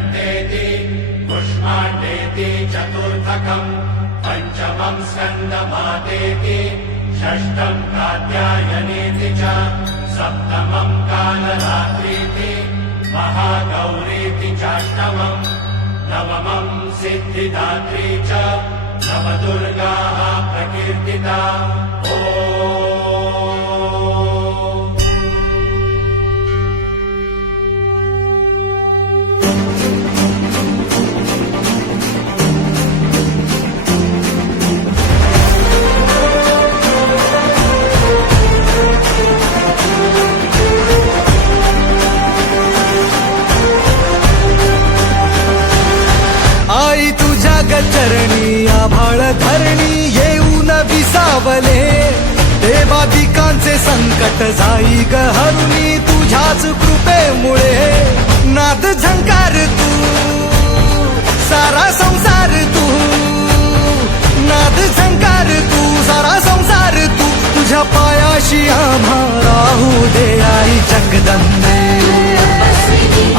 षष्ठेति पुष्माण्डेति चतुर्थकम् पञ्चमम् स्कन्दमातेति षष्ठम् कात्यायनेति च सप्तमम् कालरात्रीति महागौरीति चाष्टमम् नवमम् सिद्धिदात्री च नवदुर्गाः प्रकीर्तिता ॐ। आई तुझ्या चरणी आभाळ धरणी येऊन विसावले देवा पिकांचे संकट जाई ग हरुणी तुझ्याच कृपेमुळे नाद झंकार तू सारा संसार तू नाद झंकार तू सारा संसार तू तुझ्या पायाशी आम्हा राहू दे आई जगदंबे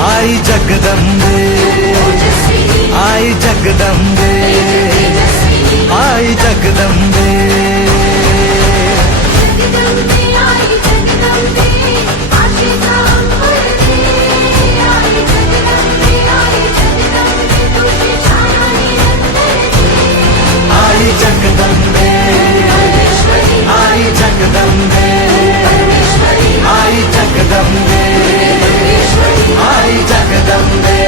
आई जगदंबे आई जगदंबे आई जगदंबे आई जगदंबे आई जगदंबे आई जगदंबे आई जगदंबे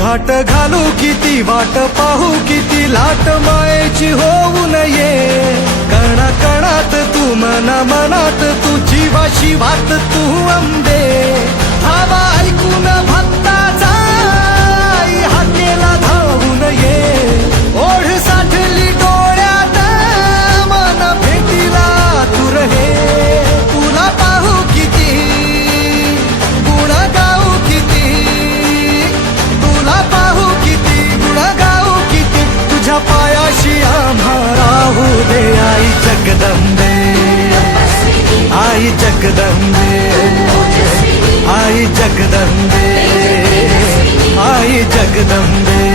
घाट घालू किती वाट पाहू किती लाट मायेची होऊ नये कणा कणात तू मना मनात तू जीवा शिवात तू अंबे धावा ऐकून भक्ताचा आई हाकेला धावून ये ओढ साठली डोळ्यात मन भेटीला तू रहे तुला पाहू किती गुण गाऊ किती तुला पाहू किती गुण गाऊ किती तुझ्या पायाशी आम्हा राहू दे आई जगदंबे आई जगदंबे आई जगदंबे आई जगदंबे